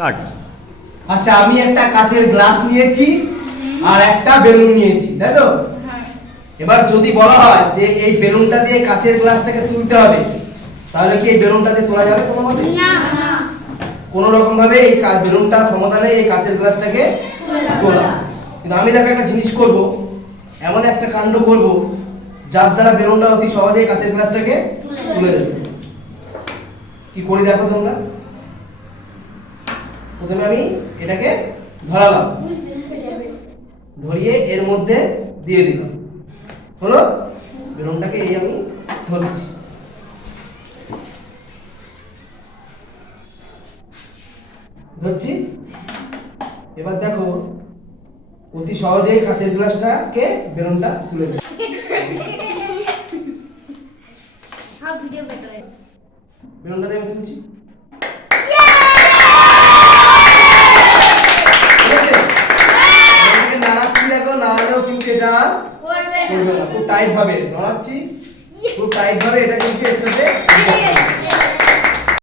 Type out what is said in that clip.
Start. আচ্ছা, আমি একটা কাচের গ্লাস নিয়েছি আর একটা বেলুন নিয়েছি, তাই তো? এবার যদি বলা হয় যে এই বেলুনটা দিয়ে কাচের গ্লাসটাকে তুলতে হবে, তাহলে কি এই বেলুনটা দিয়ে তোলা যাবে কোনো মতে? না। কোনো রকম ভাবে এই বেলুনটার ক্ষমতা নেই এই কাচের গ্লাসটাকে তোলা। কিন্তু আমি দেখো একটা জিনিস করব, এমন একটা কাণ্ড করব যার দ্বারা বেলুনটা অতি সহজেই কাচের গ্লাসটাকে তুলে দেবে। কি করি দেখো তোমরা। প্রথমে আমি এটাকে ধরালাম, ধরিয়ে এর মধ্যে দিয়ে দিলাম, হলো? বেলুনটাকে এই আমি ধরছি, ধরছি। এবার দেখো অতি সহজেই কাচের গ্লাসটাকে বেলুনটা তুলে দেবে। বেলুনটা দিয়ে আমি তুলছি। নাড়াচ্ছি, দেখো নাড়ালেও কিন্তু এটা করবে না। খুব টাইট ভাবে নড়াচ্ছি, খুব টাইট ভাবে এটা কিন্তু এর সাথে